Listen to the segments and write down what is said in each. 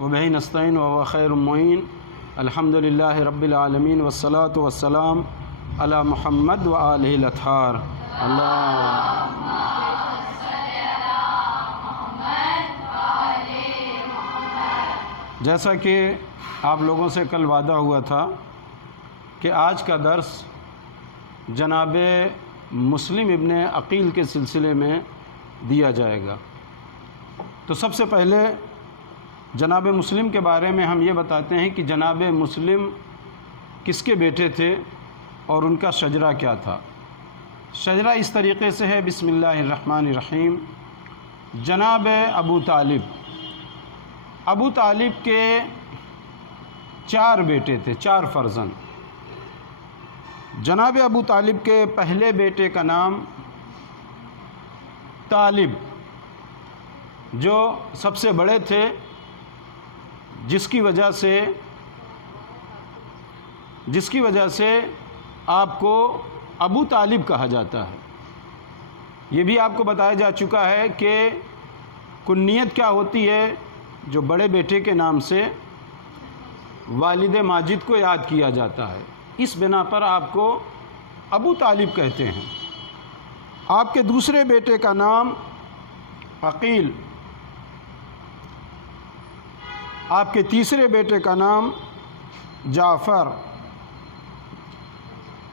وبه نستعين وهو خير المعين الحمد لله رب العالمين والصلاة والسلام على محمد وآله الأطهار اللهم صل على محمد وآل محمد۔ جیسا کہ آپ لوگوں سے کل وعدہ ہوا تھا کہ آج کا درس جناب مسلم ابن عقیل کے سلسلے میں دیا جائے گا، تو سب سے پہلے جناب مسلم کے بارے میں ہم یہ بتاتے ہیں کہ جناب مسلم کس کے بیٹے تھے اور ان کا شجرہ کیا تھا۔ شجرہ اس طریقے سے ہے، بسم اللہ الرحمن الرحیم۔ جناب ابو طالب کے 4 بیٹے تھے، 4 فرزند۔ جناب ابو طالب کے پہلے بیٹے کا نام طالب، جو سب سے بڑے تھے، جس کی وجہ سے آپ کو ابو طالب کہا جاتا ہے۔ یہ بھی آپ کو بتایا جا چکا ہے کہ کنیت کیا ہوتی ہے، جو بڑے بیٹے کے نام سے والد ماجد کو یاد کیا جاتا ہے، اس بنا پر آپ کو ابو طالب کہتے ہیں۔ آپ کے دوسرے بیٹے کا نام عقیل، آپ کے تیسرے بیٹے کا نام جعفر،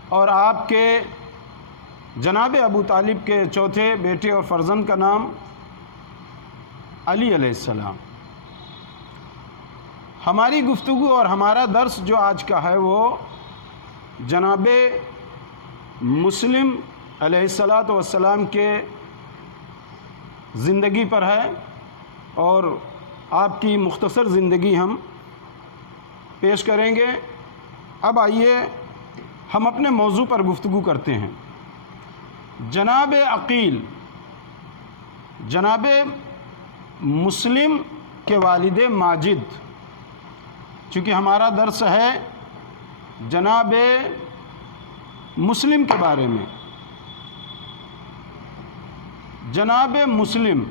اور آپ کے جناب ابو طالب کے چوتھے بیٹے اور فرزند کا نام علی علیہ السلام۔ ہماری گفتگو اور ہمارا درس جو آج کا ہے وہ جناب مسلم علیہ السلام کے زندگی پر ہے، اور آپ کی مختصر زندگی ہم پیش کریں گے۔ اب آئیے ہم اپنے موضوع پر گفتگو کرتے ہیں۔ جناب عقیل جناب مسلم کے والد ماجد، چونکہ ہمارا درس ہے جناب مسلم کے بارے میں۔ جناب مسلم،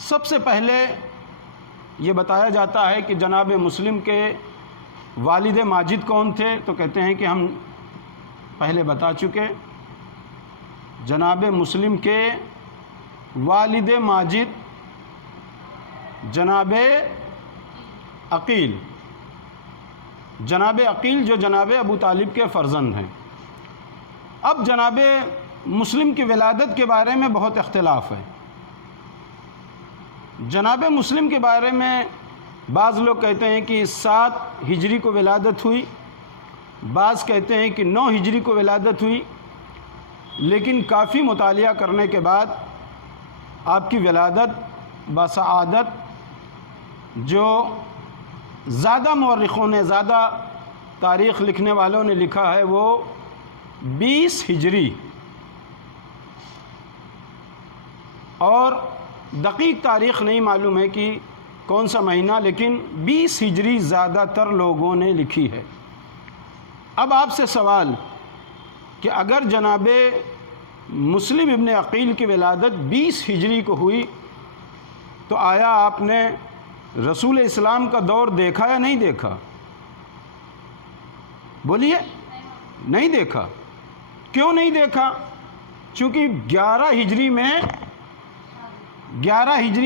سب سے پہلے یہ بتایا جاتا ہے کہ جناب مسلم کے والد ماجد کون تھے، تو کہتے ہیں کہ ہم پہلے بتا چکے۔ جناب مسلم کے والد ماجد جناب عقیل، جناب عقیل جو جناب ابو طالب کے فرزند ہیں۔ اب جناب مسلم کی ولادت کے بارے میں بہت اختلاف ہے۔ جناب مسلم کے بارے میں بعض لوگ کہتے ہیں کہ 7 ہجری کو ولادت ہوئی، بعض کہتے ہیں کہ 9 ہجری کو ولادت ہوئی، لیکن کافی مطالعہ کرنے کے بعد آپ کی ولادت بسعادت، جو زیادہ مورخوں نے، زیادہ تاریخ لکھنے والوں نے لکھا ہے، وہ 20 ہجری، اور دقیق تاریخ نہیں معلوم ہے کہ کون سا مہینہ، لیکن 20 ہجری زیادہ تر لوگوں نے لکھی ہے۔ اب آپ سے سوال کہ اگر جناب مسلم ابن عقیل کی ولادت 20 ہجری کو ہوئی، تو آیا آپ نے رسول اسلام کا دور دیکھا یا نہیں دیکھا؟ بولیے، نہیں دیکھا۔ کیوں نہیں دیکھا؟ چونکہ 11 ہجری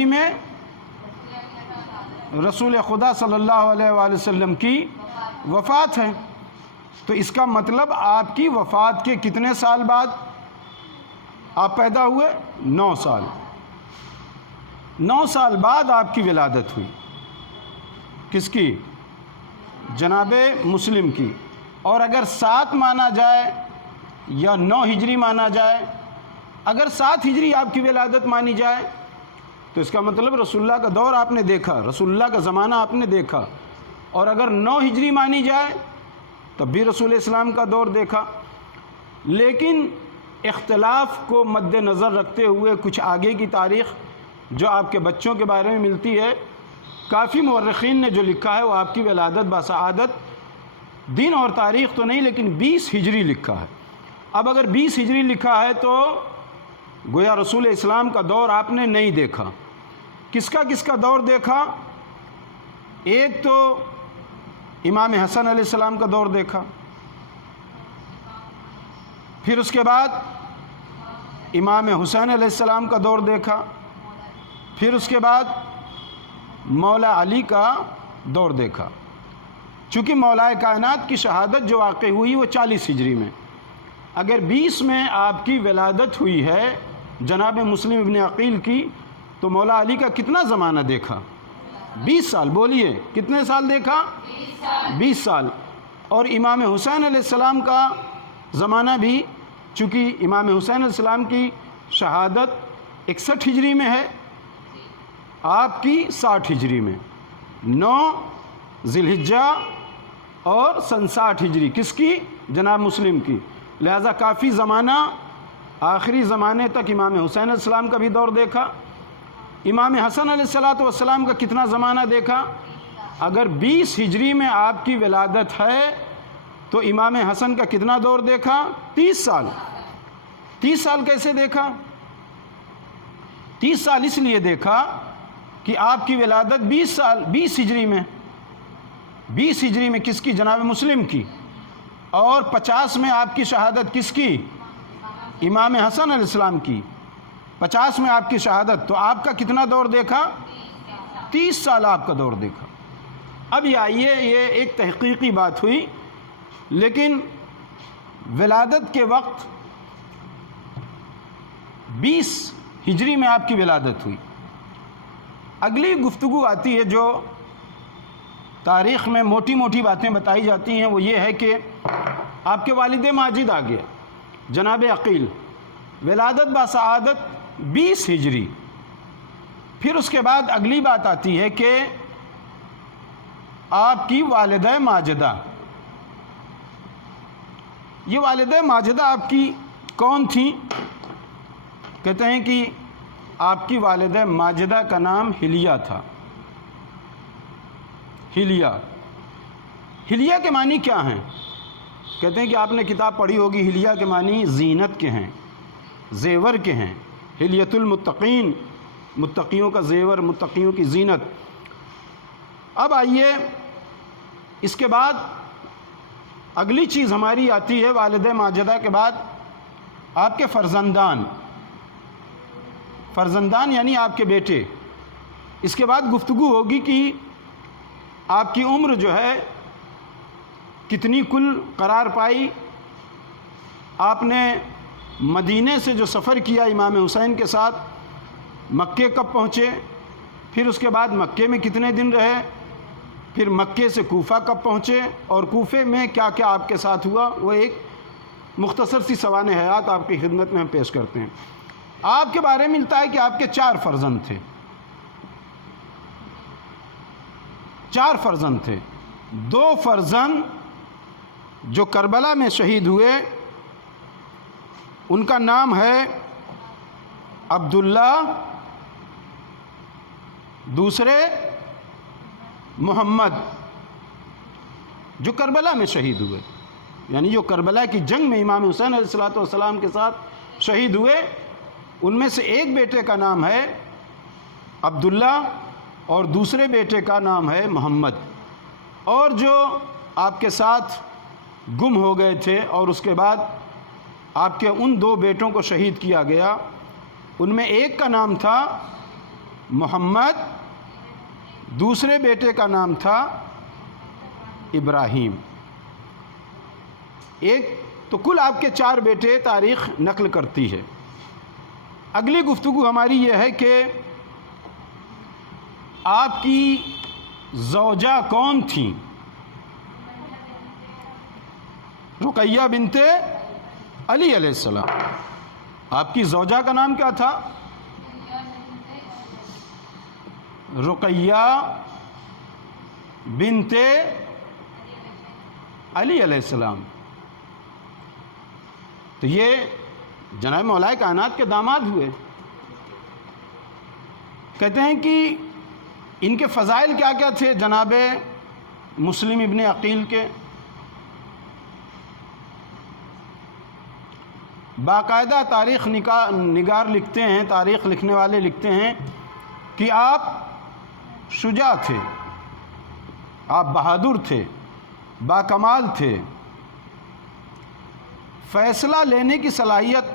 میں رسول خدا صلی اللہ علیہ وآلہ وسلم کی وفات ہے، تو اس کا مطلب آپ کی وفات کے کتنے سال بعد آپ پیدا ہوئے؟ 9 سال۔ 9 سال بعد آپ کی ولادت ہوئی۔ کس کی؟ جناب مسلم کی۔ اور اگر 7 مانا جائے یا 9 ہجری مانا جائے، اگر 7 ہجری آپ کی ولادت مانی جائے تو اس کا مطلب رسول اللہ کا دور آپ نے دیکھا، رسول اللہ کا زمانہ آپ نے دیکھا، اور اگر 9 ہجری مانی جائے تب بھی رسول اسلام کا دور دیکھا۔ لیکن اختلاف کو مد نظر رکھتے ہوئے کچھ آگے کی تاریخ جو آپ کے بچوں کے بارے میں ملتی ہے، کافی مورخین نے جو لکھا ہے وہ آپ کی ولادت بسعادت دن اور تاریخ تو نہیں لیکن 20 ہجری لکھا ہے۔ اب اگر 20 ہجری لکھا ہے تو گویا رسول اسلام کا دور آپ نے نہیں دیکھا، کس کا دور دیکھا؟ ایک تو امام حسن علیہ السلام کا دور دیکھا، پھر اس کے بعد امام حسین علیہ السلام کا دور دیکھا، پھر اس کے بعد مولا علی کا دور دیکھا۔ چونکہ مولا کائنات کی شہادت جو واقع ہوئی وہ 40 ہجری میں، اگر 20 میں آپ کی ولادت ہوئی ہے جناب مسلم ابن عقیل کی، تو مولا علی کا کتنا زمانہ دیکھا؟ 20 سال۔ بولیے کتنے سال دیکھا؟ 20 سال۔ اور امام حسین علیہ السلام کا زمانہ بھی، چونکہ امام حسین علیہ السلام کی شہادت 61 ہجری میں ہے، آپ کی 60 ہجری میں، 9 ذی الحجہ اور سن 60 ہجری، کس کی؟ جناب مسلم کی۔ لہذا کافی زمانہ، آخری زمانے تک امام حسین علیہ السلام کا بھی دور دیکھا۔ امام حسن علیہ السلام کا کتنا زمانہ دیکھا؟ اگر 20 ہجری میں آپ کی ولادت ہے تو امام حسن کا کتنا دور دیکھا؟ 30 سال۔ 30 سال کیسے دیکھا؟ 30 سال اس لیے دیکھا کہ آپ کی ولادت 20 ہجری میں، 20 ہجری میں کس کی؟ جناب مسلم کی۔ اور 50 میں آپ کی شہادت کس کی؟ امام حسن علیہ السلام کی۔ 50 میں آپ کی شہادت، تو آپ کا کتنا دور دیکھا؟ 30 سال آپ کا دور دیکھا۔ اب یہ آئیے، یہ ایک تحقیقی بات ہوئی، لیکن ولادت کے وقت 20 ہجری میں آپ کی ولادت ہوئی۔ اگلی گفتگو آتی ہے جو تاریخ میں موٹی موٹی باتیں بتائی جاتی ہیں، وہ یہ ہے کہ آپ کے والد ماجد آ گئے جناب عقیل، ولادت باسعادت 20 ہجری۔ پھر اس کے بعد اگلی بات آتی ہے کہ آپ کی والدہ ماجدہ، یہ والدہ ماجدہ آپ کی کون تھیں؟ کہتے ہیں کہ آپ کی والدہ ماجدہ کا نام ہلیہ تھا۔ ہلیہ کے معنی کیا ہیں؟ کہتے ہیں کہ آپ نے کتاب پڑھی ہوگی، ہلیہ کے معنی زینت کے ہیں، زیور کے ہیں۔ ہلیۃ المتقین، متقیوں کا زیور، متقیوں کی زینت۔ اب آئیے، اس کے بعد اگلی چیز ہماری آتی ہے والدہ ماجدہ کے بعد آپ کے فرزندان یعنی آپ کے بیٹے۔ اس کے بعد گفتگو ہوگی کہ آپ کی عمر جو ہے کتنی کل قرار پائی، آپ نے مدینے سے جو سفر کیا امام حسین کے ساتھ، مکے کب پہنچے، پھر اس کے بعد مکے میں کتنے دن رہے، پھر مکے سے کوفہ کب پہنچے، اور کوفے میں کیا کیا آپ کے ساتھ ہوا، وہ ایک مختصر سی سوانح حیات آپ کی خدمت میں ہم پیش کرتے ہیں۔ آپ کے بارے میں ملتا ہے کہ آپ کے 4 فرزند تھے، 4 فرزند تھے۔ 2 فرزند جو کربلا میں شہید ہوئے، ان کا نام ہے عبداللہ، دوسرے محمد، جو کربلا میں شہید ہوئے، یعنی جو کربلا کی جنگ میں امام حسین علیہ السلام کے ساتھ شہید ہوئے، ان میں سے ایک بیٹے کا نام ہے عبداللہ اور دوسرے بیٹے کا نام ہے محمد۔ اور جو آپ کے ساتھ گم ہو گئے تھے اور اس کے بعد آپ کے ان 2 بیٹوں کو شہید کیا گیا، ان میں ایک کا نام تھا محمد، دوسرے بیٹے کا نام تھا ابراہیم۔ ایک تو کل آپ کے 4 بیٹے تاریخ نقل کرتی ہے۔ اگلی گفتگو ہماری یہ ہے کہ آپ کی زوجہ کون تھیں؟ رقیہ بنت علی علیہ السلام۔ آپ کی زوجہ کا نام کیا تھا؟ رقیہ بنت علی علیہ السلام۔ تو یہ جناب مولا کائنات کے داماد ہوئے۔ کہتے ہیں کہ ان کے فضائل کیا کیا تھے جناب مسلم ابن عقیل کے؟ باقاعدہ تاریخ نگار لکھتے ہیں، تاریخ لکھنے والے لکھتے ہیں کہ آپ شجاع تھے، آپ بہادر تھے، باکمال تھے، فیصلہ لینے کی صلاحیت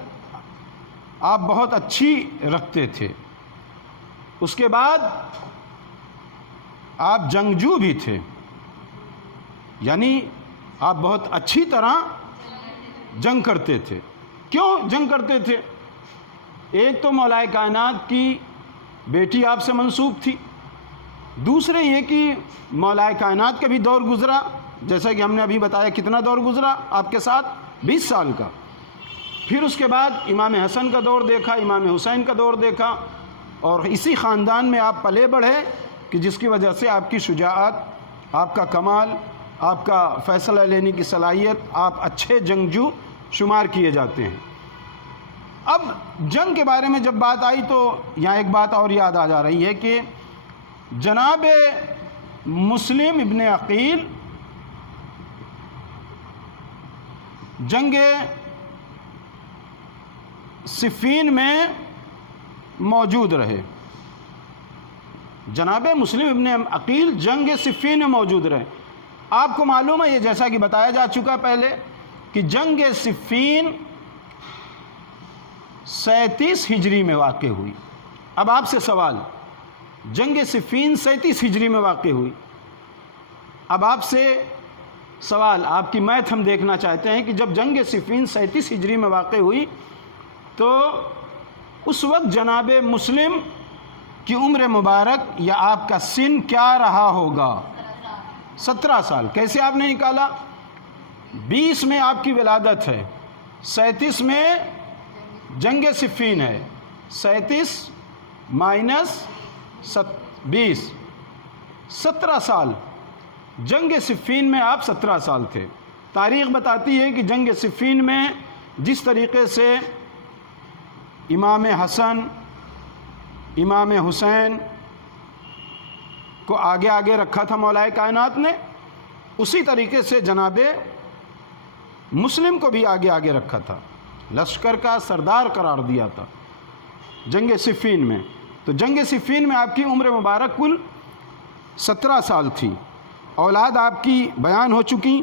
آپ بہت اچھی رکھتے تھے، اس کے بعد آپ جنگجو بھی تھے، یعنی آپ بہت اچھی طرح جنگ کرتے تھے۔ کیوں جنگ کرتے تھے؟ ایک تو مولا کائنات کی بیٹی آپ سے منسوب تھی، دوسرے یہ کہ مولا کائنات کا بھی دور گزرا، جیسا کہ ہم نے ابھی بتایا کتنا دور گزرا آپ کے ساتھ، 20 سال کا۔ پھر اس کے بعد امام حسن کا دور دیکھا، امام حسین کا دور دیکھا، اور اسی خاندان میں آپ پلے بڑھے کہ جس کی وجہ سے آپ کی شجاعت، آپ کا کمال، آپ کا فیصلہ لینے کی صلاحیت، آپ اچھے جنگجو شمار کیے جاتے ہیں۔ اب جنگ کے بارے میں جب بات آئی تو یہاں ایک بات اور یاد آ جا رہی ہے کہ جناب مسلم ابن عقیل جنگ صفین میں موجود رہے، جناب مسلم ابن عقیل جنگ صفین میں موجود رہے۔ آپ کو معلوم ہے، یہ جیسا کہ بتایا جا چکا پہلے، کہ جنگ صفین 37 ہجری میں واقع ہوئی۔ اب آپ سے سوال، جنگ صفین 37 ہجری میں واقع ہوئی، اب آپ سے سوال، آپ کی میتھ ہم دیکھنا چاہتے ہیں کہ جب جنگ صفین 37 ہجری میں واقع ہوئی تو اس وقت جناب مسلم کی عمر مبارک یا آپ کا سن کیا رہا ہوگا؟ 17 سال۔ کیسے آپ نے نکالا؟ 20 میں آپ کی ولادت ہے، 37 میں جنگ صفین ہے، 37 مائنس 20، 17 سال۔ جنگ صفین میں آپ 17 سال تھے۔ تاریخ بتاتی ہے کہ جنگ صفین میں جس طریقے سے امام حسن، امام حسین کو آگے آگے رکھا تھا مولا کائنات نے، اسی طریقے سے جناب مسلم کو بھی آگے آگے رکھا تھا، لشکر کا سردار قرار دیا تھا جنگ صفین میں۔ تو جنگ صفین میں آپ کی عمر مبارک کل 17 سال تھی۔ اولاد آپ کی بیان ہو چکی،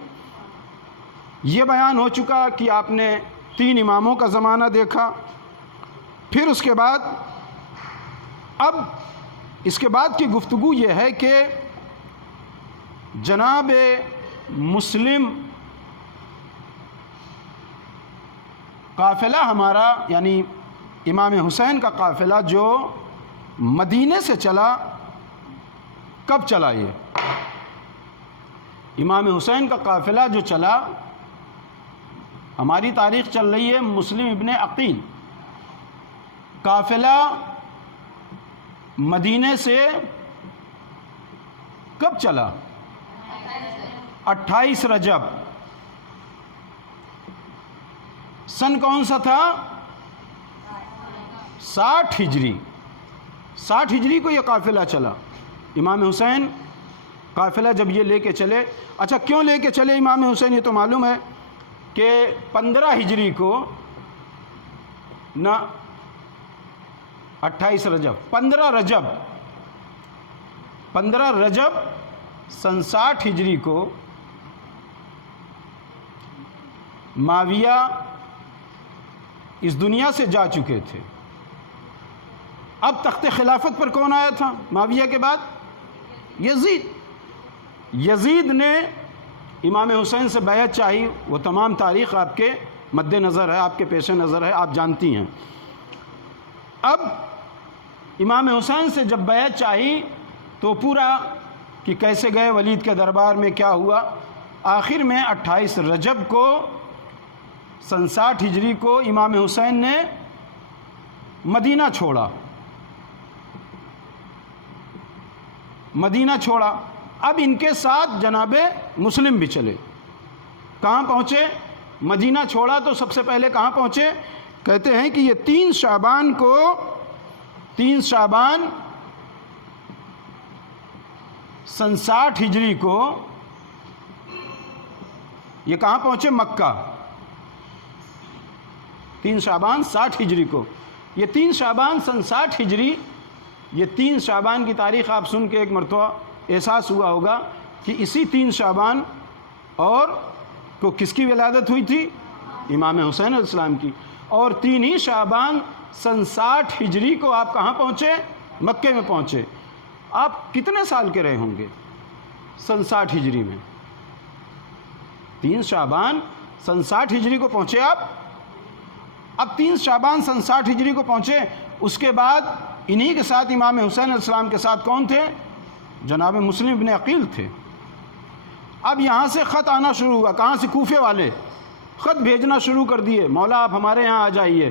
یہ بیان ہو چکا کہ آپ نے 3 اماموں کا زمانہ دیکھا۔ پھر اس کے بعد، اب اس کے بعد کی گفتگو یہ ہے کہ جناب مسلم قافلہ ہمارا، یعنی امام حسین کا قافلہ جو مدینے سے چلا، کب چلا؟ یہ امام حسین کا قافلہ جو چلا، ہماری تاریخ چل رہی ہے مسلم ابن عقیل، قافلہ مدینے سے کب چلا؟ 28 رجب۔ سن کون سا تھا؟ 60 ہجری۔ 60 ہجری کو یہ قافلہ چلا۔ امام حسین قافلہ جب یہ لے کے چلے، اچھا کیوں لے کے چلے امام حسین؟ یہ تو معلوم ہے کہ 15 ہجری کو، نہ 28 رجب، 15 رجب سن 60 ہجری کو معاویہ اس دنیا سے جا چکے تھے۔ اب تخت خلافت پر کون آیا تھا معاویہ کے بعد؟ یزید نے امام حسین سے بیعت چاہی، وہ تمام تاریخ آپ کے مد نظر ہے، آپ کے پیش نظر ہے، آپ جانتی ہیں۔ اب امام حسین سے جب بیعت چاہی تو پورا کہ کیسے گئے ولید کے دربار میں، کیا ہوا، آخر میں 28 رجب کو سن 60 ہجری کو امام حسین نے مدینہ چھوڑا۔ اب ان کے ساتھ جناب مسلم بھی چلے۔ کہاں پہنچے؟ مدینہ چھوڑا تو سب سے پہلے کہاں پہنچے؟ کہتے ہیں کہ یہ 3 شعبان سن 60 ہجری کو یہ کہاں پہنچے؟ مکہ۔ 3 شعبان 60 ہجری کو، یہ 3 شعبان سن 60 ہجری یہ 3 شعبان کی تاریخ آپ سن کے ایک مرتبہ احساس ہوا ہوگا کہ اسی 3 شعبان اور کو کس کی ولادت ہوئی تھی؟ امام حسین علیہ السلام کی. اور 3 ہی شعبان سن 60 ہجری کو آپ کہاں پہنچے؟ مکے میں پہنچے. آپ کتنے سال کے رہے ہوں گے سن 60 ہجری میں؟ 3 شعبان سن 60 ہجری کو پہنچے آپ. اب 3 شعبان سن 60 ہجری کو پہنچے، اس کے بعد انہی کے ساتھ امام حسین علیہ السلام کے ساتھ کون تھے؟ جناب مسلم ابن عقیل تھے. اب یہاں سے خط آنا شروع ہوا. کہاں سے؟ کوفے والے خط بھیجنا شروع کر دیے. مولا آپ ہمارے یہاں آ جائیے،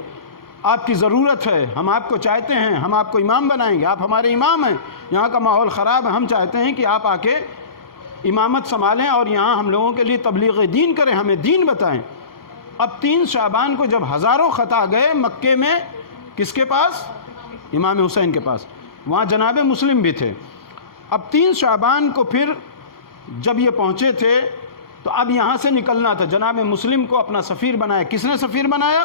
آپ کی ضرورت ہے، ہم آپ کو چاہتے ہیں، ہم آپ کو امام بنائیں گے، آپ ہمارے امام ہیں، یہاں کا ماحول خراب ہے، ہم چاہتے ہیں کہ آپ آ کے امامت سنبھالیں اور یہاں ہم لوگوں کے لیے تبلیغ دین کریں، ہمیں دین بتائیں. اب 3 شعبان کو جب ہزاروں خط آ گئے مکے میں، کس کے پاس؟ امام حسین کے پاس. وہاں جناب مسلم بھی تھے. اب 3 شعبان کو پھر جب یہ پہنچے تھے تو اب یہاں سے نکلنا تھا. جناب مسلم کو اپنا سفیر بنایا. کس نے سفیر بنایا؟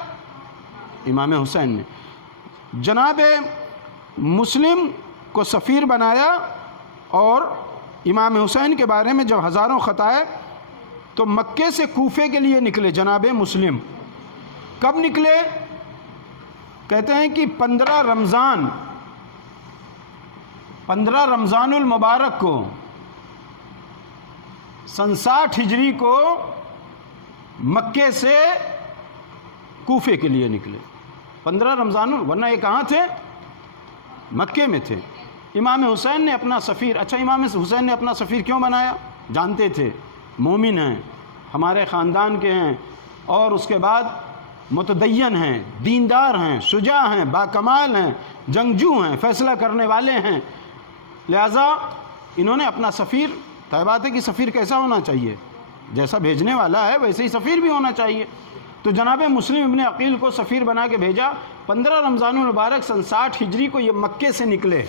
امام حسین نے. جناب مسلم کو سفیر بنایا اور امام حسین کے بارے میں جب ہزاروں خط آئے تو مکے سے کوفے کے لیے نکلے جناب مسلم. کب نکلے؟ کہتے ہیں کہ 15 رمضان المبارک کو سن 60 ہجری کو مکے سے کوفے کے لیے نکلے. 15 رمضان، ورنہ یہ کہاں تھے؟ مکے میں تھے. امام حسین نے اپنا سفیر، اچھا امام حسین نے اپنا سفیر کیوں بنایا؟ جانتے تھے مومن ہیں، ہمارے خاندان کے ہیں، اور اس کے بعد متدین ہیں، دیندار ہیں، شجاع ہیں، باکمال ہیں، جنگجو ہیں، فیصلہ کرنے والے ہیں، لہٰذا انہوں نے اپنا سفیر، طے بات ہے کہ سفیر کیسا ہونا چاہیے؟ جیسا بھیجنے والا ہے ویسے ہی سفیر بھی ہونا چاہیے. تو جناب مسلم ابن عقیل کو سفیر بنا کے بھیجا. 15 رمضان المبارک سن 60 ہجری کو یہ مکے سے نکلے.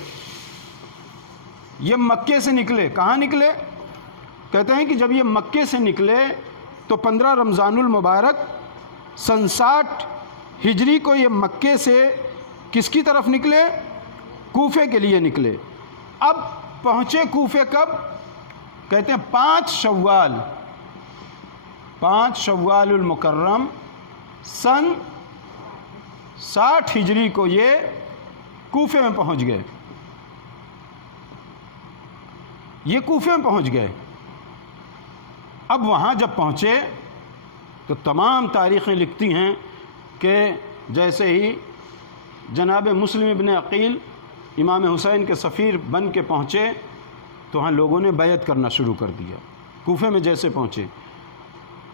یہ مکے سے نکلے. کہاں نکلے؟ کہتے ہیں کہ جب یہ مکے سے نکلے تو 15 رمضان المبارک سن 60 ہجری کو یہ مکے سے کس کی طرف نکلے؟ کوفے کے لیے نکلے. اب پہنچے کوفے کب؟ کہتے ہیں 5 شوال المکرم سن 60 ہجری کو یہ کوفے میں پہنچ گئے. یہ کوفے میں پہنچ گئے. اب وہاں جب پہنچے تو تمام تاریخیں لکھتی ہیں کہ جیسے ہی جناب مسلم ابن عقیل امام حسین کے سفیر بن کے پہنچے تو وہاں لوگوں نے بیعت کرنا شروع کر دیا. کوفے میں جیسے پہنچے،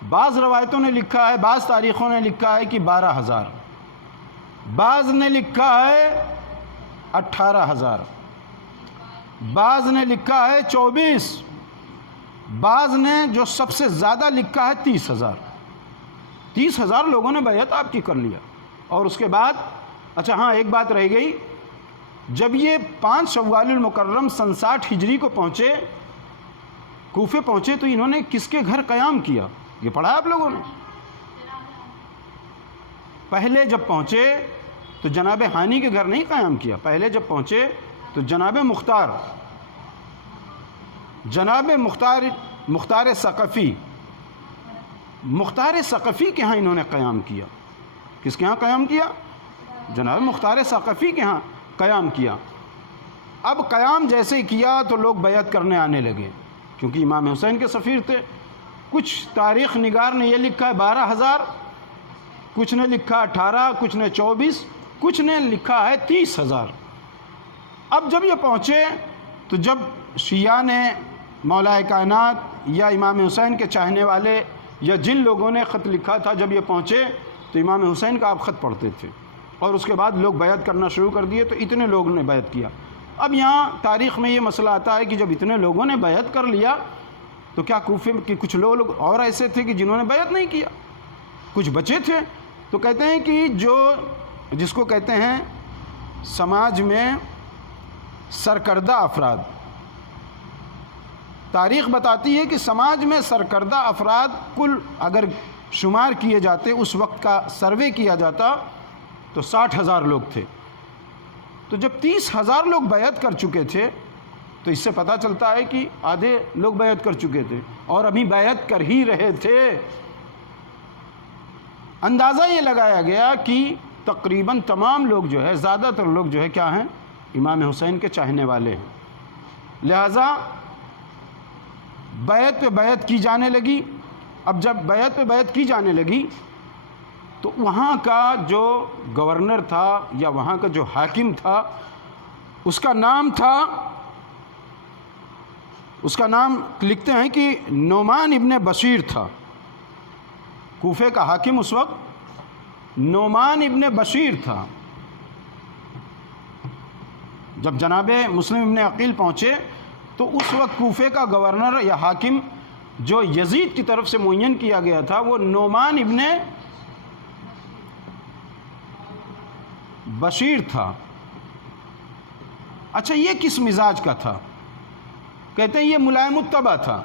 بعض روایتوں نے لکھا ہے، بعض تاریخوں نے لکھا ہے کہ 12,000، بعض نے لکھا ہے 18,000، بعض نے لکھا ہے 24، بعض نے جو سب سے زیادہ لکھا ہے 30,000. 30,000 لوگوں نے بیعت آپ کی کر لیا. اور اس کے بعد اچھا ہاں ایک بات رہ گئی، جب یہ 5 شوال المکرم سن 60 ہجری کو پہنچے، کوفے پہنچے، تو انہوں نے کس کے گھر قیام کیا؟ یہ پڑھا آپ لوگوں نے؟ پہلے جب پہنچے تو جناب ہانی کے گھر نہیں قیام کیا. پہلے جب پہنچے تو جناب مختار ثقفی کے ہاں انہوں نے قیام کیا. کس کے ہاں قیام کیا؟ جناب مختار ثقفی کے ہاں قیام کیا. اب قیام جیسے کیا تو لوگ بیعت کرنے آنے لگے کیونکہ امام حسین کے سفیر تھے. کچھ تاریخ نگار نے یہ لکھا ہے 12,000، کچھ نے لکھا 18، کچھ نے 24، کچھ نے لکھا ہے 30,000. اب جب یہ پہنچے تو جب شیعہ نے مولا کائنات یا امام حسین کے چاہنے والے یا جن لوگوں نے خط لکھا تھا، جب یہ پہنچے تو امام حسین کا آپ خط پڑھتے تھے اور اس کے بعد لوگ بیعت کرنا شروع کر دیے. تو اتنے لوگوں نے بیعت کیا. اب یہاں تاریخ میں یہ مسئلہ آتا ہے کہ جب اتنے لوگوں نے بیعت کر لیا تو کیا کوفے کے کچھ لوگ اور ایسے تھے کہ جنہوں نے بیعت نہیں کیا؟ کچھ بچے تھے. تو کہتے ہیں کہ جس کو کہتے ہیں سماج میں سرکردہ افراد، تاریخ بتاتی ہے کہ سماج میں سرکردہ افراد کل اگر شمار کیے جاتے، اس وقت کا سروے کیا جاتا تو 60,000 لوگ تھے. تو جب 30,000 لوگ بیعت کر چکے تھے تو اس سے پتہ چلتا ہے کہ آدھے لوگ بیعت کر چکے تھے اور ابھی بیعت کر ہی رہے تھے۔ اندازہ یہ لگایا گیا کہ تقریباً تمام لوگ جو ہے، زیادہ تر لوگ جو ہے کیا ہیں؟ امام حسین کے چاہنے والے ہیں۔ لہٰذا بیعت پہ بیعت کی جانے لگی۔ اب جب بیعت پہ بیعت کی جانے لگی تو وہاں کا جو گورنر تھا یا وہاں کا جو حاکم تھا، اس کا نام لکھتے ہیں کہ نعمان ابن بشیر تھا۔ کوفے کا حاکم اس وقت نعمان ابن بشیر تھا۔ جب جناب مسلم ابن عقیل پہنچے تو اس وقت کوفے کا گورنر یا حاکم جو یزید کی طرف سے معین کیا گیا تھا وہ نعمان ابن بشیر تھا۔ اچھا، یہ کس مزاج کا تھا؟ کہتے ہیں یہ ملائم الطبع تھا۔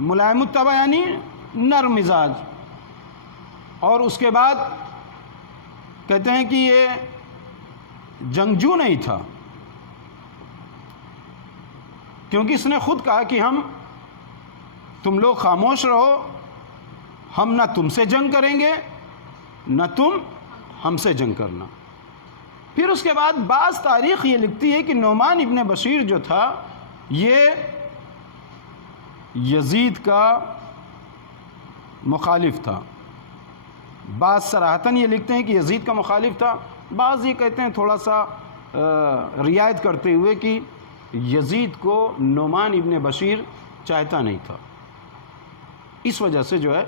ملائم الطبع یعنی نرم مزاج، اور اس کے بعد کہتے ہیں کہ یہ جنگجو نہیں تھا، کیونکہ اس نے خود کہا کہ تم لوگ خاموش رہو، ہم نہ تم سے جنگ کریں گے نہ تم ہم سے جنگ کرنا۔ پھر اس کے بعد بعض تاریخ یہ لکھتی ہے کہ نعمان ابن بشیر جو تھا یہ یزید کا مخالف تھا۔ بعض صراحتاً یہ لکھتے ہیں کہ یزید کا مخالف تھا، بعض یہ کہتے ہیں تھوڑا سا رعایت کرتے ہوئے کہ یزید کو نعمان ابن بشیر چاہتا نہیں تھا، اس وجہ سے جو ہے۔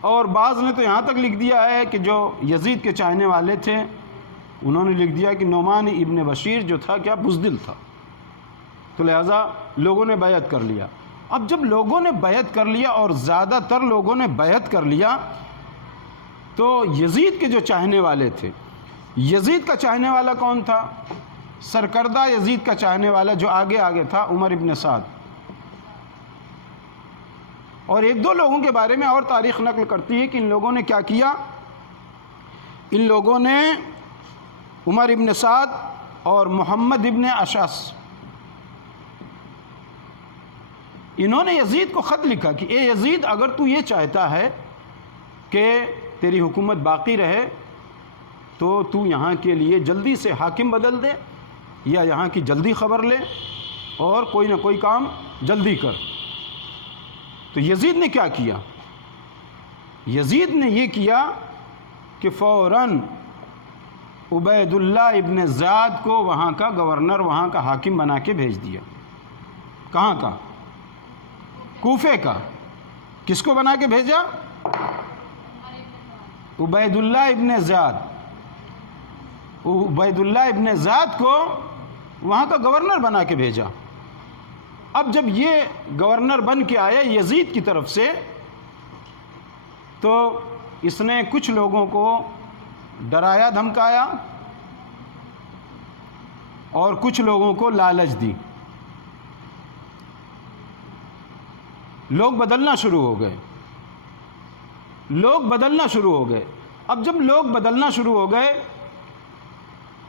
اور بعض نے تو یہاں تک لکھ دیا ہے کہ جو یزید کے چاہنے والے تھے انہوں نے لکھ دیا کہ نعمان ابن بشیر جو تھا کیا بزدل تھا، تو لہٰذا لوگوں نے بیعت کر لیا۔ اب جب لوگوں نے بیعت کر لیا اور زیادہ تر لوگوں نے بیعت کر لیا تو یزید کے جو چاہنے والے تھے، یزید کا چاہنے والا کون تھا؟ سرکردہ یزید کا چاہنے والا جو آگے تھا، عمر ابن سعد۔ اور ایک دو لوگوں کے بارے میں اور تاریخ نقل کرتی ہے کہ ان لوگوں نے کیا کیا۔ ان لوگوں نے عمر ابن سعد اور محمد ابن اشعث، انہوں نے یزید کو خط لکھا کہ اے یزید، اگر تو یہ چاہتا ہے کہ تیری حکومت باقی رہے تو تو یہاں کے لیے جلدی سے حاکم بدل دے یا یہاں کی جلدی خبر لے اور کوئی نہ کوئی کام جلدی کر۔ تو یزید نے کیا کیا؟ یزید نے یہ کیا کہ فوراً عبید اللہ ابن زیاد کو وہاں کا گورنر، وہاں کا حاکم بنا کے بھیج دیا۔ کہاں کا؟ کوفے کا۔ کس کو بنا کے بھیجا؟ عبید اللہ ابن زیاد۔ عبید اللہ ابن زیاد کو وہاں کا گورنر بنا کے بھیجا۔ اب جب یہ گورنر بن کے آیا یزید کی طرف سے تو اس نے کچھ لوگوں کو ڈرایا دھمکایا اور کچھ لوگوں کو لالچ دی۔ لوگ بدلنا شروع ہو گئے۔ اب جب لوگ بدلنا شروع ہو گئے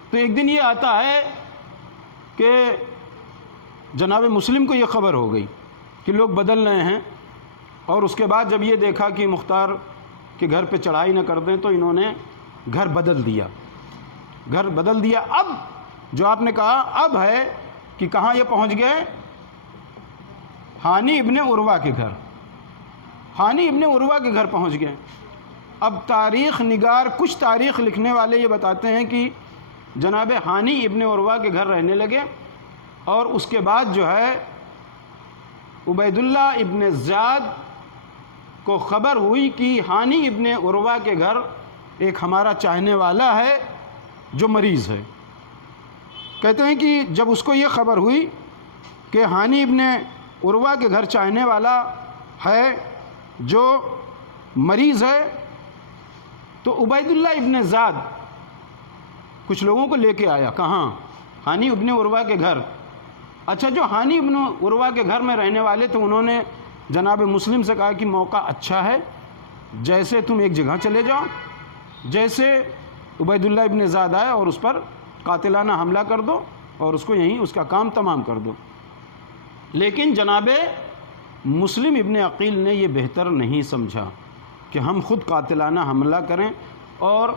تو ایک دن یہ آتا ہے کہ جناب مسلم کو یہ خبر ہو گئی کہ لوگ بدل رہے ہیں، اور اس کے بعد جب یہ دیکھا کہ مختار کے گھر پہ چڑھائی نہ کر دیں تو انہوں نے گھر بدل دیا۔ اب جو آپ نے کہا اب ہے کہ کہاں یہ پہنچ گئے؟ ہانی ابن عروہ کے گھر پہنچ گئے۔ اب تاریخ نگار، کچھ تاریخ لکھنے والے یہ بتاتے ہیں کہ جناب ہانی ابن عروہ کے گھر رہنے لگے، اور اس کے بعد جو ہے عبید اللہ ابن زیاد کو خبر ہوئی کہ ہانی ابن عروہ کے گھر ایک ہمارا چاہنے والا ہے جو مریض ہے۔ کہتے ہیں کہ جب اس کو یہ خبر ہوئی کہ ہانی ابن عروہ کے گھر چاہنے والا ہے جو مریض ہے، تو عبید اللہ ابن زیاد کچھ لوگوں کو لے کے آیا۔ کہاں؟ ہانی ابن عروہ کے گھر۔ اچھا، جو ہانی ابن عروہ کے گھر میں رہنے والے تھے انہوں نے جناب مسلم سے کہا کہ موقع اچھا ہے، جیسے تم ایک جگہ چلے جاؤ، جیسے عبید اللہ ابن زیاد آئے اور اس پر قاتلانہ حملہ کر دو اور اس کو یہیں اس کا کام تمام کر دو۔ لیکن جناب مسلم ابن عقیل نے یہ بہتر نہیں سمجھا کہ ہم خود قاتلانہ حملہ کریں اور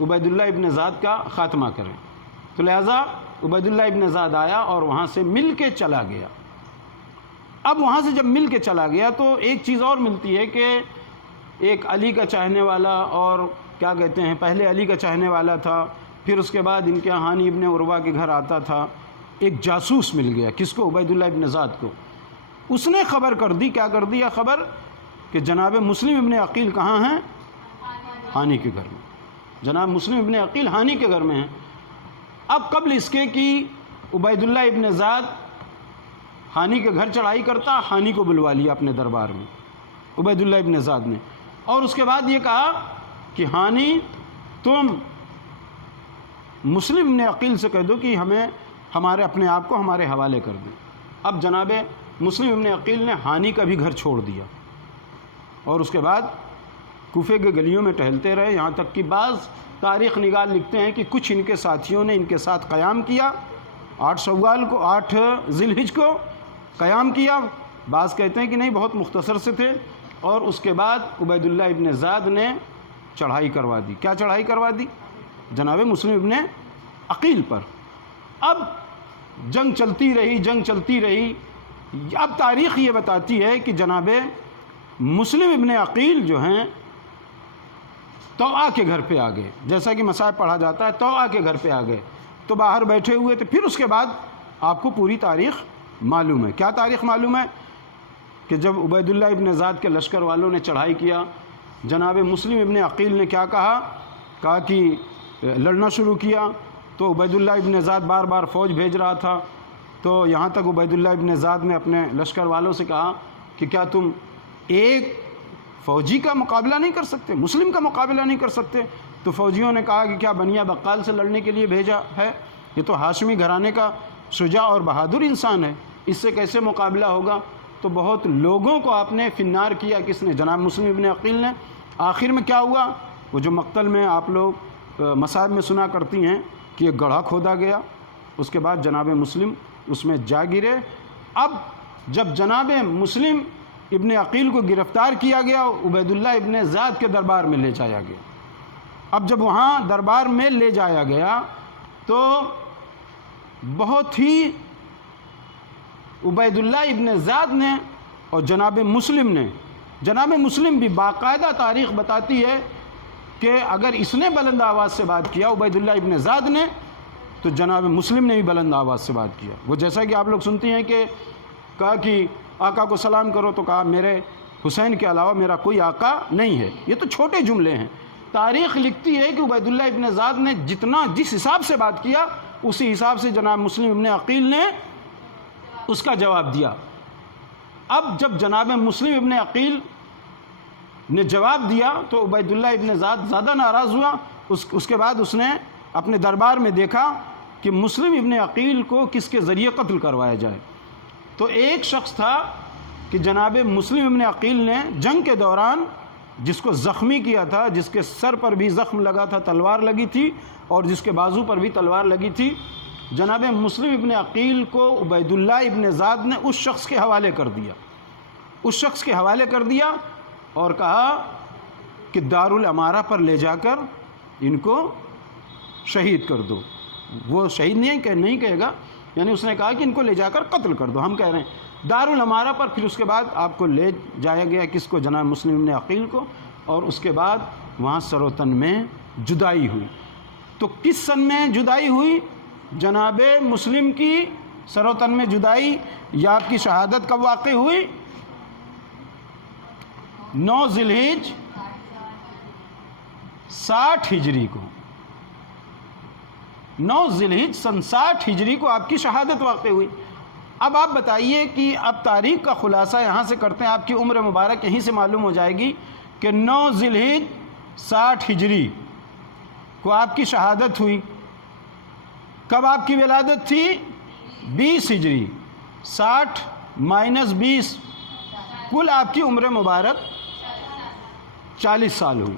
عبید اللہ ابن زیاد کا خاتمہ کریں، تو لہٰذا عبید اللہ ابن زیاد آیا اور وہاں سے مل کے چلا گیا۔ اب وہاں سے جب مل کے چلا گیا تو ایک چیز اور ملتی ہے کہ ایک علی کا چاہنے والا، اور کیا کہتے ہیں، پہلے علی کا چاہنے والا تھا، پھر اس کے بعد ان کے ہانی ابن عروہ کے گھر آتا تھا، ایک جاسوس مل گیا، کس کو؟ عبید اللہ ابن زیاد کو۔ اس نے خبر کر دی، کیا کر دیا خبر، کہ جناب مسلم ابن عقیل کہاں ہیں؟ ہانی کے گھر میں۔ جناب مسلم ابن عقیل ہانی کے گھر میں ہیں۔ اب قبل اس کے کہ عبید اللہ ابن زیاد ہانی کے گھر چڑھائی کرتا، ہانی کو بلوا لیا اپنے دربار میں عبید اللہ ابن زیاد نے، اور اس کے بعد یہ کہا کہ ہانی تم مسلم ابن عقیل سے کہہ دو کہ ہمیں ہمارے اپنے آپ کو ہمارے حوالے کر دیں۔ اب جناب مسلم ابن عقیل نے ہانی کا بھی گھر چھوڑ دیا اور اس کے بعد کوفے کے گلیوں میں ٹہلتے رہے، یہاں تک کہ بعض تاریخ نگار لکھتے ہیں کہ کچھ ان کے ساتھیوں نے ان کے ساتھ قیام کیا، 8 شوال کو، 8 ذی الحجہ کو قیام کیا، بعض کہتے ہیں کہ نہیں بہت مختصر سے تھے، اور اس کے بعد عبید اللہ ابن زیاد نے چڑھائی کروا دی۔ کیا چڑھائی کروا دی؟ جناب مسلم ابن عقیل پر۔ اب جنگ چلتی رہی، جنگ چلتی رہی۔ اب تاریخ یہ بتاتی ہے کہ جناب مسلم ابن عقیل جو ہیں طوعہ کے گھر پہ آ گئے، جیسا کہ مصائب پڑھا جاتا ہے، طوعہ کے گھر پہ آ گئے تو باہر بیٹھے ہوئے تھے۔ پھر اس کے بعد آپ کو پوری تاریخ معلوم ہے۔ کیا تاریخ معلوم ہے؟ کہ جب عبید اللہ ابن زیاد کے لشکر والوں نے چڑھائی کیا، جناب مسلم ابن عقیل نے کیا کہا کہ لڑنا شروع کیا، تو عبید اللہ ابن زیاد بار بار فوج بھیج رہا تھا، تو یہاں تک عبید اللہ ابن زیاد نے اپنے لشکر والوں سے کہا کہ کیا تم ایک فوجی کا مقابلہ نہیں کر سکتے، مسلم کا مقابلہ نہیں کر سکتے؟ تو فوجیوں نے کہا کہ کیا بنیا بقال سے لڑنے کے لیے بھیجا ہے؟ یہ تو ہاشمی گھرانے کا شجاع اور بہادر انسان ہے، اس سے کیسے مقابلہ ہوگا؟ تو بہت لوگوں کو آپ نے فنار کیا، کس نے؟ جناب مسلم ابن عقیل نے۔ آخر میں کیا ہوا؟ وہ جو مقتل میں آپ لوگ مصائب میں سنا کرتی ہیں کہ ایک گڑھا کھودا گیا، اس کے بعد جناب مسلم اس میں جا گرے۔ اب جب جناب مسلم ابن عقیل کو گرفتار کیا گیا، عبید اللہ ابن زیاد کے دربار میں لے جایا گیا۔ اب جب وہاں دربار میں لے جایا گیا تو بہت ہی عبید اللہ ابن زیاد نے اور جناب مسلم نے، جناب مسلم بھی باقاعدہ تاریخ بتاتی ہے کہ اگر اس نے بلند آواز سے بات کیا عبید اللہ ابن زیاد نے، تو جناب مسلم نے بھی بلند آواز سے بات کیا۔ وہ جیسا کہ آپ لوگ سنتی ہیں کہ کہا کہ آقا کو سلام کرو، تو کہا میرے حسین کے علاوہ میرا کوئی آقا نہیں ہے۔ یہ تو چھوٹے جملے ہیں۔ تاریخ لکھتی ہے کہ عبید اللہ ابن زیاد نے جس حساب سے بات کیا، اسی حساب سے جناب مسلم ابن عقیل نے اس کا جواب دیا۔ اب جب جناب مسلم ابن عقیل نے جواب دیا تو عبید اللہ ابن زیاد زیادہ ناراض ہوا۔ اس کے بعد اس نے اپنے دربار میں دیکھا کہ مسلم ابن عقیل کو کس کے ذریعے قتل کروایا جائے۔ تو ایک شخص تھا کہ جناب مسلم ابن عقیل نے جنگ کے دوران جس کو زخمی کیا تھا، جس کے سر پر بھی زخم لگا تھا، تلوار لگی تھی، اور جس کے بازو پر بھی تلوار لگی تھی، جناب مسلم ابن عقیل کو عبید اللہ ابن زیاد نے اس شخص کے حوالے کر دیا، اس شخص کے حوالے کر دیا اور کہا کہ دارالامارہ پر لے جا کر ان کو شہید کر دو۔ وہ شہید نہیں کہے گا، یعنی اس نے کہا کہ ان کو لے جا کر قتل کر دو۔ ہم کہہ رہے ہیں دارالامارہ پر۔ پھر اس کے بعد آپ کو لے جایا گیا، کس کو؟ جناب مسلم ابن عقیل کو، اور اس کے بعد وہاں سر و تن میں جدائی ہوئی۔ تو کس سن میں جدائی ہوئی؟ جناب مسلم کی سر و تن میں جدائی یا آپ کی شہادت کب واقع ہوئی؟ 9 ذی الحجہ 60 ہجری کو، 9 ذی الحجہ سن 60 ہجری کو آپ کی شہادت واقع ہوئی۔ اب آپ بتائیے کہ اب تاریخ کا خلاصہ یہاں سے کرتے ہیں، آپ کی عمر مبارک یہیں سے معلوم ہو جائے گی کہ 9 ذی الحجہ 60 ہجری کو آپ کی شہادت ہوئی۔ کب آپ کی ولادت تھی؟ 20 ہجری، 60 مائنس 20، کل آپ کی عمر مبارک 40 سال ہوئی۔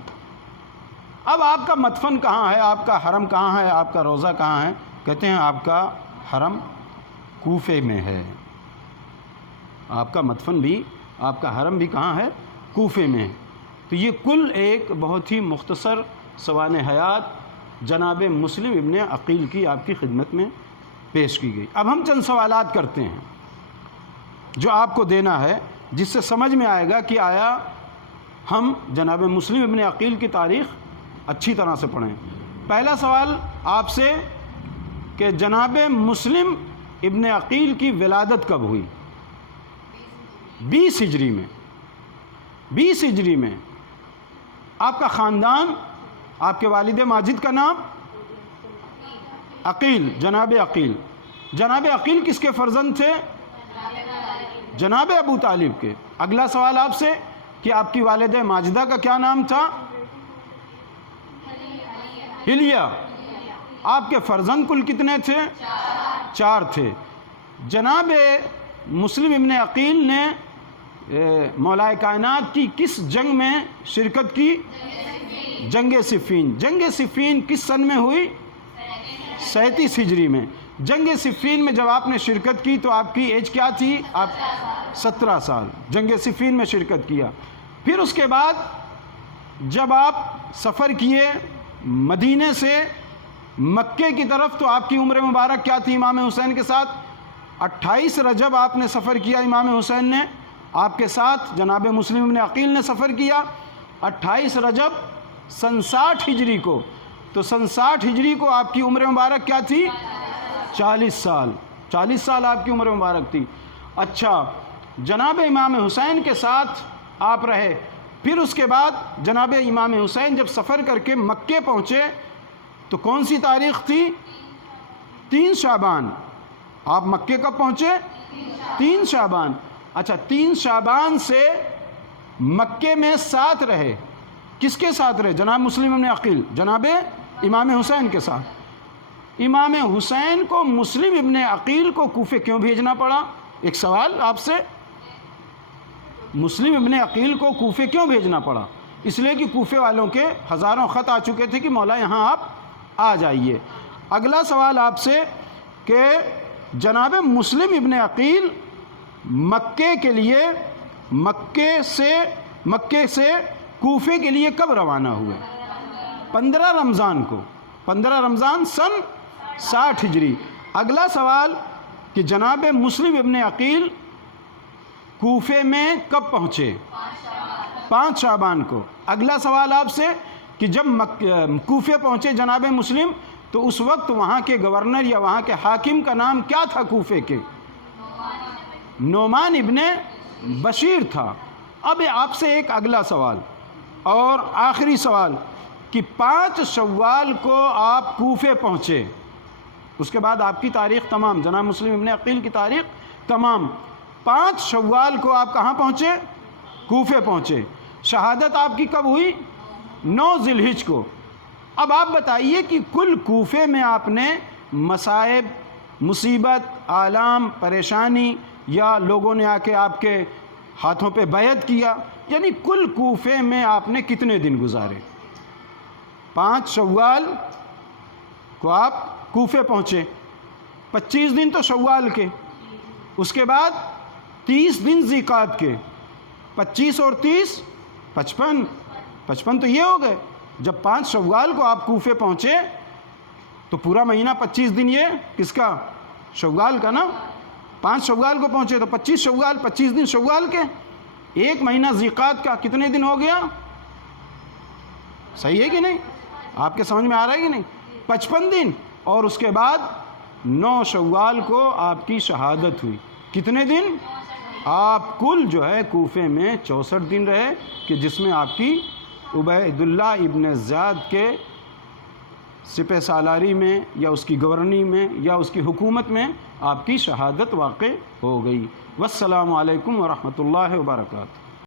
اب آپ کا مدفن کہاں ہے، آپ کا حرم کہاں ہے، آپ کا روضہ کہاں ہے؟ کہتے ہیں آپ کا حرم کوفے میں ہے. آپ کا مدفن بھی، آپ کا حرم بھی کہاں ہے؟ کوفے میں ہے. تو یہ کل ایک بہت ہی مختصر سوانح حیات جناب مسلم ابن عقیل کی آپ کی خدمت میں پیش کی گئی. اب ہم چند سوالات کرتے ہیں جو آپ کو دینا ہے، جس سے سمجھ میں آئے گا کہ آیا ہم جناب مسلم ابن عقیل کی تاریخ اچھی طرح سے پڑھیں. پہلا سوال آپ سے کہ جناب مسلم ابن عقیل کی ولادت کب ہوئی؟ 20 ہجری میں. 20 ہجری میں. آپ کا خاندان، آپ کے والد ماجد کا نام؟ عقیل، جناب عقیل. جناب عقیل کس کے فرزند تھے؟ جناب ابو طالب کے. اگلا سوال آپ سے کہ آپ کی والد ماجدہ کا کیا نام تھا؟ حلیہ. آپ کے فرزند کل کتنے تھے؟ 4 تھے. جناب مسلم ابن عقیل نے مولا کائنات کی کس جنگ میں شرکت کی؟ جنگ صفین. جنگ صفین کس سن میں ہوئی؟ 37 ہجری میں. جنگ صفین میں جب آپ نے شرکت کی تو آپ کی ایج کیا تھی؟ آپ 17 سال جنگ صفین میں شرکت کیا. پھر اس کے بعد جب آپ سفر کیے مدینے سے مکے کی طرف تو آپ کی عمر مبارک کیا تھی امام حسین کے ساتھ؟ 28 رجب آپ نے سفر کیا. امام حسین نے آپ کے ساتھ جناب مسلم ابن عقیل نے سفر کیا 28 رجب سن 60 ہجری کو. تو سن 60 ہجری کو آپ کی عمر مبارک کیا تھی؟ 40 سال. 40 سال آپ کی عمر مبارک تھی. اچھا، جناب امام حسین کے ساتھ آپ رہے. پھر اس کے بعد جناب امام حسین جب سفر کر کے مکے پہنچے تو کون سی تاریخ تھی؟ 3 شعبان. آپ مکے کب پہنچے؟ 3 شعبان. اچھا، 3 شعبان سے مکے میں ساتھ رہے. کس کے ساتھ رہے؟ جناب مسلم ابن عقیل جناب امام حسین کے ساتھ. امام حسین کو مسلم ابن عقیل کو کوفے کیوں بھیجنا پڑا؟ ایک سوال آپ سے، مسلم ابن عقیل کو کوفے کیوں بھیجنا پڑا؟ اس لیے کہ کوفے والوں کے ہزاروں خط آ چکے تھے کہ مولا یہاں آپ آ جائیے. اگلا سوال آپ سے کہ جناب مسلم ابن عقیل مکے کے لیے مکے سے کوفے کے لیے کب روانہ ہوئے؟ 15 رمضان کو. 15 رمضان سن 60 ہجری. اگلا سوال کہ جناب مسلم ابن عقیل کوفے میں کب پہنچے؟ 5 شعبان کو. اگلا سوال آپ سے کہ جب کوفے پہنچے جناب مسلم تو اس وقت وہاں کے گورنر یا وہاں کے حاکم کا نام کیا تھا کوفے کے؟ نعمان ابن بشیر تھا. اب آپ سے ایک اگلا سوال اور آخری سوال کہ 5 شوال کو آپ کوفے پہنچے. اس کے بعد آپ کی تاریخ تمام، جناب مسلم ابن عقیل کی تاریخ تمام. 5 شوال کو آپ کہاں پہنچے؟ کوفے پہنچے. شہادت آپ کی کب ہوئی؟ 9 ذی الحجہ کو. اب آپ بتائیے کہ کل کوفے میں آپ نے مصائب، مصیبت، آلام، پریشانی یا لوگوں نے آ کے آپ کے ہاتھوں پہ بیعت کیا، یعنی کل کوفے میں آپ نے کتنے دن گزارے؟ 5 شوال کو آپ کوفے پہنچے، 25 دن تو شوال کے، اس کے بعد 30 دن ذی قعدہ کے. 25 اور 30 55 تو یہ ہو گئے. جب 5 شوال کو آپ کوفے پہنچے تو پورا مہینہ 25 دن یہ کس کا؟ شوال کا نا. 5 شوال کو پہنچے تو 25 شوال، 25 دن شوال کے. 1 مہینہ ذی قعدہ کا کتنے دن ہو گیا؟ صحیح ہے کہ نہیں؟ آپ کے سمجھ میں آ رہا ہے کہ نہیں؟ 55 دن. اور اس کے بعد 9 شوال کو آپ کی شہادت ہوئی. کتنے دن؟ آپ کل جو ہے کوفے میں 64 دن رہے کہ جس میں آپ کی عبید اللہ ابن زیاد کے سپہ سالاری میں یا اس کی گورنی میں یا اس کی حکومت میں آپ کی شہادت واقع ہو گئی. والسلام علیکم ورحمۃ اللہ وبرکاتہ.